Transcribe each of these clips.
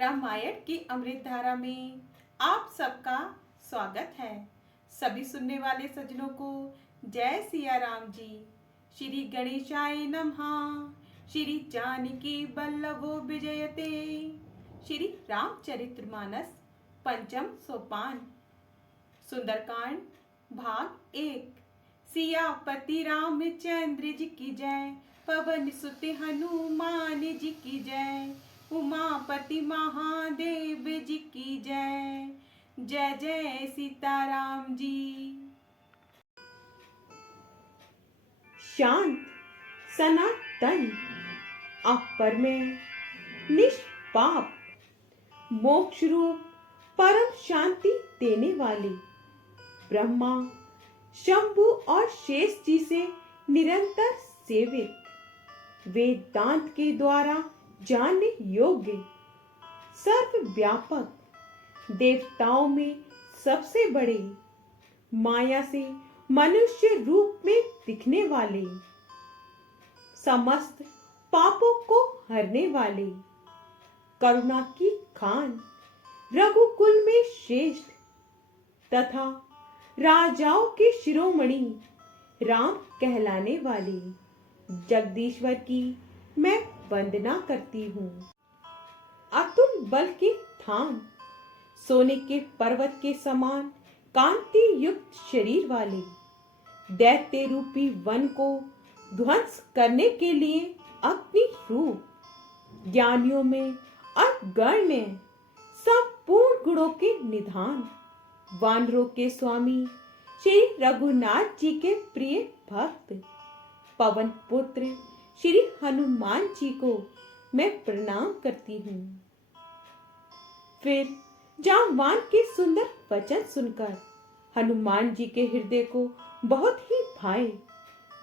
रामायण की अमृत धारा में आप सबका स्वागत है। सभी सुनने वाले सज्जनों को जय सिया राम जी। श्री गणेशाय नमः। श्री जानकी वल्लभो विजयते। श्री रामचरितमानस पंचम सोपान सुंदरकांड भाग 1। सियापति रामचंद्र जी की जय। पवन सुत हनुमान जी की जय। उमापति महादेव जी की जय। जय जय सीताराम जी। शांत सनातन अपरमेय निष्पाप मोक्ष रूप परम शांति देने वाली ब्रह्मा शंभु और शेष जी से निरंतर सेवित वेदांत के द्वारा जानने योग्य सर्वव्यापक देवताओं में सबसे बड़े माया से मनुष्य रूप में दिखने वाले समस्त पापों को हरने वाले करुणा की खान रघुकुल में श्रेष्ठ तथा राजाओं के शिरोमणि राम कहलाने वाले जगदीश्वर की मैं वंदना करती हूँ। अतुल बल के थान सोने के पर्वत के समान कांति युक्त शरीर वाले दैत्य रूपी वन को ध्वंस करने के लिए अपनी रूप ज्ञानियों में अगण्य संपूर्ण गुणों के निधान वानरों के स्वामी श्री रघुनाथ जी के प्रिय भक्त पवन पुत्र श्री हनुमान जी को मैं प्रणाम करती हूँ। फिर जामवान के सुंदर वचन सुनकर हनुमान जी के हृदय को बहुत ही भाए।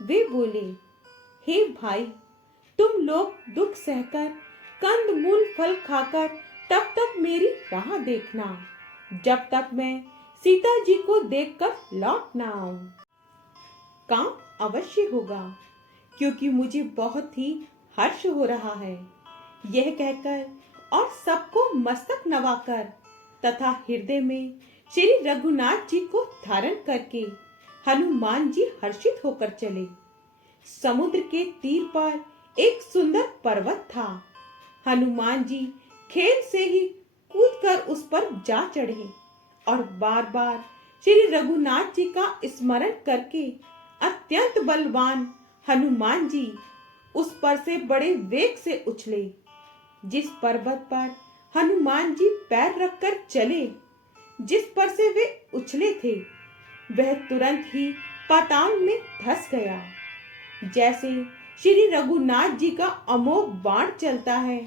वे बोले, हे भाई, तुम लोग दुख सहकर कंद मूल फल खाकर तब तक मेरी राह देखना जब तक मैं सीता जी को देखकर लौट ना आऊं। काम अवश्य होगा क्योंकि मुझे बहुत ही हर्ष हो रहा है। यह कहकर और सबको मस्तक नवाकर तथा हृदय में श्री रघुनाथ जी को धारण करके हनुमान जी हर्षित होकर चले। समुद्र के तीर पर एक सुंदर पर्वत था। हनुमान जी खेल से ही कूदकर उस पर जा चढ़े और बार बार श्री रघुनाथ जी का स्मरण करके अत्यंत बलवान हनुमान जी उस पर से बड़े वेग से उछले। जिस पर्वत पर हनुमान जी पैर रखकर चले, जिस पर से वे उछले थे, वह तुरंत ही पाताल में धंस गया। जैसे श्री रघुनाथ जी का अमोघ बाण चलता है,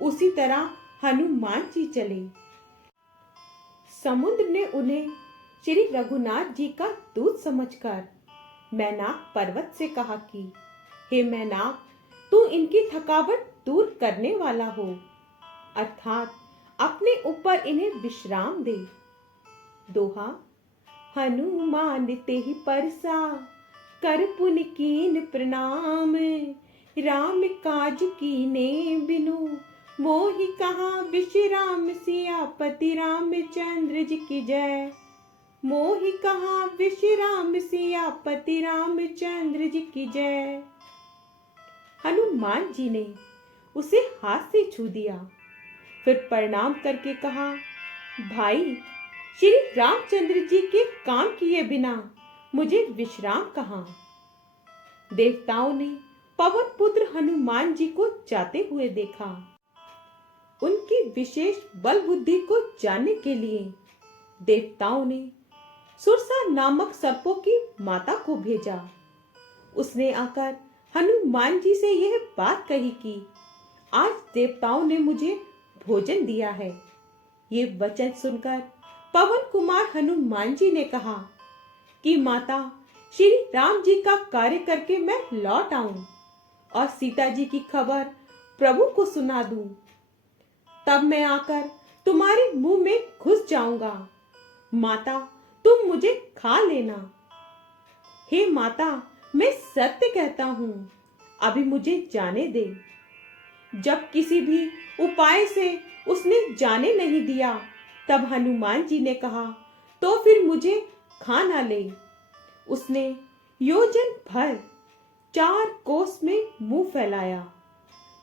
उसी तरह हनुमान जी चले। समुद्र ने उन्हें श्री रघुनाथ जी का दूत समझकर मैनाक पर्वत से कहा कि हे मैनाक, तू इनकी थकावट दूर करने वाला हो, अर्थात अपने ऊपर इन्हें विश्राम दे। दोहा हनुमान तेहि परसा कर पुनि कीन प्रणाम। राम काज कीने बिनु मोहि कहाँ विश्राम। सियापति रामचंद्र जी की जय। मोहि कहाँ विश्राम। सियापति रामचंद्र जी की जय। हनुमान जी ने उसे हाथ से छू दिया, फिर प्रणाम करके कहा, भाई, श्री रामचंद्र जी के काम किए बिना मुझे विश्राम कहाँ। देवताओं ने पवन पुत्र हनुमान जी को जाते हुए देखा। उनकी विशेष बल बुद्धि को जानने के लिए देवताओं ने सुरसा नामक सर्पों की माता को भेजा। उसने आकर हनुमान जी से यह बात कही कि आज देवताओं ने मुझे भोजन दिया है। ये वचन सुनकर पवन कुमार हनुमान जी ने कहा कि माता, श्री राम जी का कार्य करके मैं लौट आऊं और सीता जी की खबर प्रभु को सुना दूं, तब मैं आकर तुम्हारे मुंह में घुस जाऊंगा। माता, तुम मुझे खा लेना। हे माता, मैं सत्य कहता हूं, अभी मुझे जाने दे। जब किसी भी उपाय से उसने जाने नहीं दिया, तब हनुमान जी ने कहा, तो फिर मुझे खा ना ले। उसने योजन भर 4 कोस में मुंह फैलाया।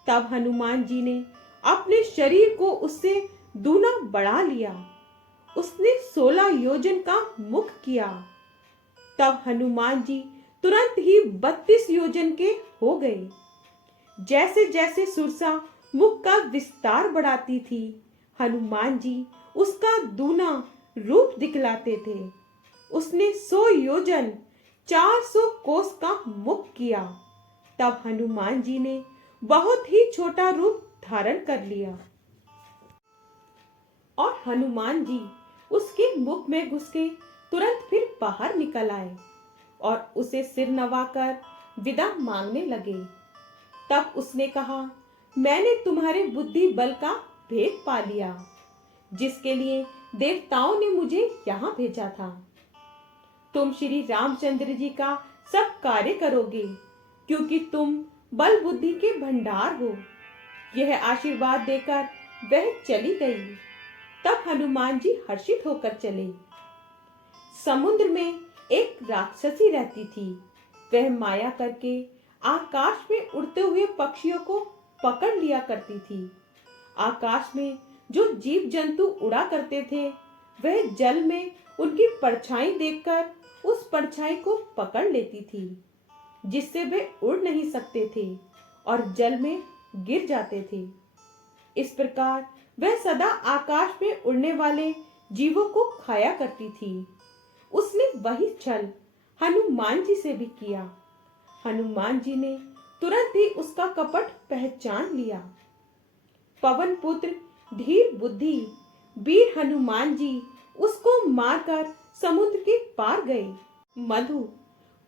तब हनुमान जी ने अपने शरीर को उससे दूना बढ़ा लिया। उसने 16 योजन का मुख किया। तब हनुमान जी तुरंत ही 32 योजन के हो गए। जैसे जैसे सुरसा मुख का विस्तार बढ़ाती थी, हनुमान जी उसका दूना रूप दिखलाते थे। उसने 100 योजन 400 कोस का मुख किया। तब हनुमान जी ने बहुत ही छोटा रूप धारण कर लिया और हनुमान जी उसके मुख में घुस के तुरंत फिर बाहर निकल आए और उसे सिर नवाकर विदा मांगने लगे। तब उसने कहा, मैंने तुम्हारे बुद्धि बल का भेद पा लिया, जिसके लिए देवताओं ने मुझे यहाँ भेजा था। तुम श्री रामचंद्र जी का सब कार्य करोगे, क्योंकि तुम बल बुद्धि के भंडार हो। यह आशीर्वाद देकर वह चली गई। तब हनुमान जी हर्षित होकर चले। समुद्र में एक राक्षसी रहती थी। वह माया करके आकाश में उड़ते हुए पक्षियों को पकड़ लिया करती थी। आकाश में जो जीव जंतु उड़ा करते थे, वह जल में उनकी परछाई देखकर उस परछाई को पकड़ लेती थी, जिससे वे उड़ नहीं सकते थे और जल में गिर जाते थे। इस प्रकार वह सदा आकाश में उड़ने वाले जीवों को खाया करती थी। उसने वही छल हनुमान जी से भी किया। हनुमान जी ने तुरंत ही उसका कपट पहचान लिया। पवन पुत्र धीर बुद्धि वीर हनुमान जी उसको मारकर समुद्र के पार गए। मधु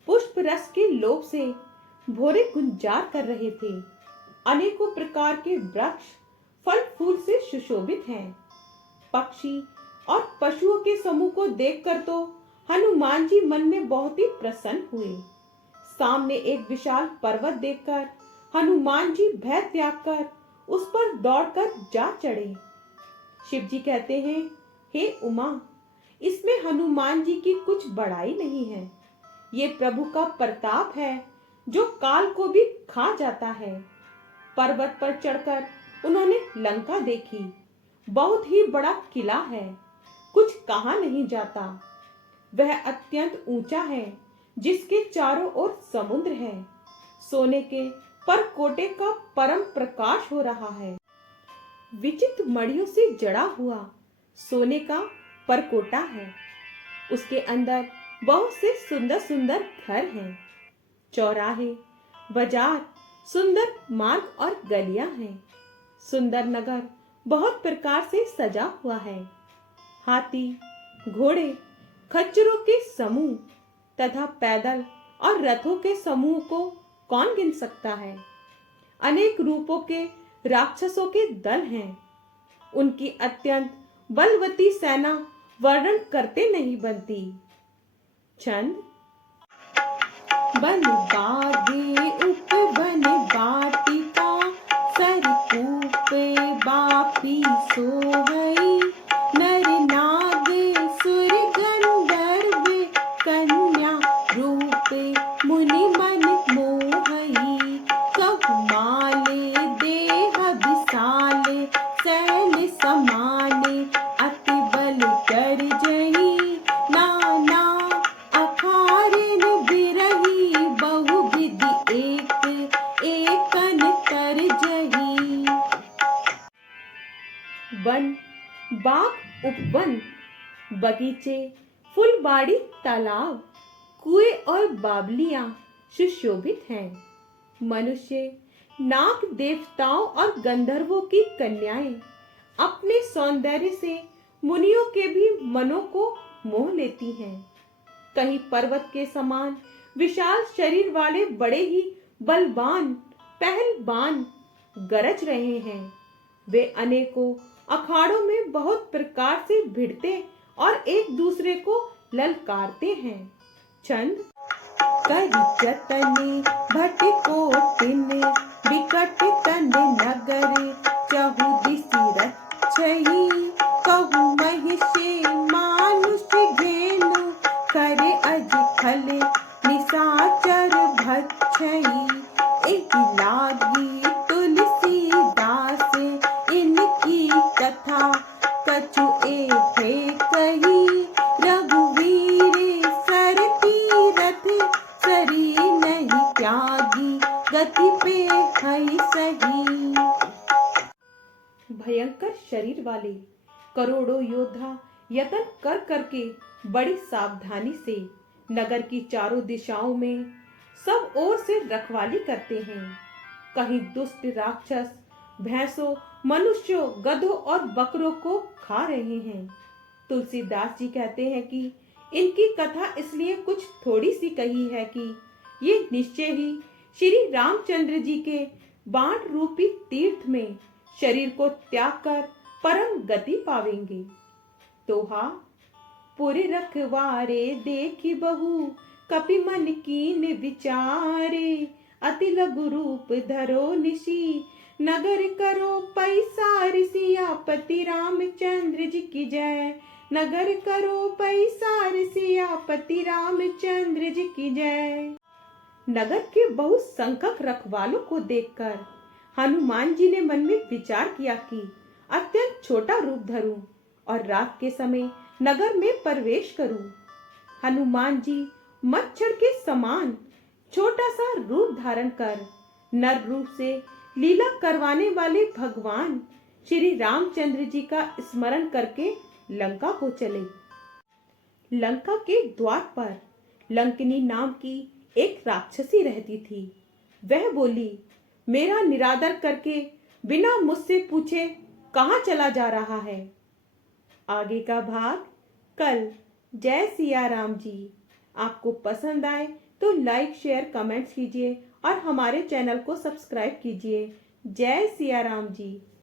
पुष्प रस के लोभ से भोरे गुंजार कर रहे थे। अनेकों प्रकार के वृक्ष फल फूल से सुशोभित हैं। पक्षी और पशुओं के समूह को देखकर तो हनुमान जी मन में बहुत ही प्रसन्न हुए। सामने एक विशाल पर्वत देखकर हनुमान जी भय त्याग कर उस पर दौड़कर जा चढ़े। शिव जी कहते हैं, हे उमा, इसमें हनुमान जी की कुछ बड़ाई नहीं है। ये प्रभु का प्रताप है, जो काल को भी खा जाता है। पर्वत पर चढ़कर उन्होंने लंका देखी। बहुत ही बड़ा किला है, कुछ कहा नहीं जाता। वह अत्यंत ऊंचा है, जिसके चारों ओर समुद्र है। सोने के परकोटे का परम प्रकाश हो रहा है। विचित्र मणियों से जड़ा हुआ सोने का परकोटा है। उसके अंदर बहुत से सुंदर सुंदर घर हैं। चौराहे, बाजार, सुंदर मार्ग और गलियां हैं। सुंदर नगर बहुत प्रकार से सजा हुआ है। हाथी, घोड़े, खच्चरों के समूह तथा पैदल और रथों के समूह को कौन गिन सकता है। अनेक रूपों के राक्षसों के दल हैं। उनकी अत्यंत बलवती सेना वर्णन करते नहीं बनती। छंद। बन बागे उप बन बाटिका, सरकूप बापी सोहई, नर नाग सुर गंधर्व, कन्या रूप मुनि मन मोहई, कहुमाले देह विशाले, सैल समाने अति बल कर जही, नाना अखारिन बिरही, बहु विधि एकन तर जही। वन, बाग, उपवन, बगीचे, फुलबाड़ी, तालाब, कुएं और बावलियां सुशोभित हैं। मनुष्य, नाग, देवताओं और गंधर्वों की कन्याएं अपने सौंदर्य से मुनियों के भी मनों को मोह लेती हैं। कहीं पर्वत के समान विशाल शरीर वाले बड़े ही बलवान पहलवान गरज रहे हैं। वे अनेकों अखाड़ों में बहुत प्रकार से भिड़ते और एक दूसरे को ललकारते हैं। छंद। करि जतन भट को तिन, बिकट तन नगर चहु दिसि रक्षई कहु महिषी मानुष घेनु करे अजखल निशाचर भक्षई एहि लागी तुलसीदास इनकी कथा कछु एहे कही रघुवीर सर तीरथ सरी नहीं त्यागी गति पे है सही। भयंकर शरीर वाले करोड़ों योद्धा यत्न कर करके बड़ी सावधानी से नगर की चारों दिशाओं में सब ओर से रखवाली करते हैं। कहीं दुष्ट राक्षस भैंसों मनुष्यों गधों और बकरों को खा रहे हैं। तुलसीदास जी कहते हैं कि इनकी कथा इसलिए कुछ थोड़ी सी कही है कि ये निश्चय ही श्री रामचंद्र जी के बाण रूपी तीर्थ में शरीर को त्याग कर परम गति पावेंगे। दोहा पुर रखवारे देखी बहु कपि मन कीन विचारे अति लघु रूप धरो निशी नगर करो पैसार सियापति रामचंद्र जी की जय। नगर करो पैसार सियापति रामचंद्र जी की जय। नगर के बहुसंख्यक रखवालों को देखकर हनुमान जी ने मन में विचार किया कि अत्यंत छोटा रूप धरूं और रात के समय नगर में प्रवेश करूं। हनुमान जी मच्छर के समान छोटा सा रूप धारण कर नर रूप से लीला करवाने वाले भगवान श्री रामचंद्र जी का स्मरण करके लंका को चले। लंका के द्वार पर लंकिनी नाम की एक राक्षसी रहती थी। वह बोली, मेरा निरादर करके बिना मुझसे पूछे कहाँ चला जा रहा है। आगे का भाग कल। जय सिया राम जी। आपको पसंद आए तो लाइक शेयर कमेंट्स कीजिए और हमारे चैनल को सब्सक्राइब कीजिए। जय सिया राम जी।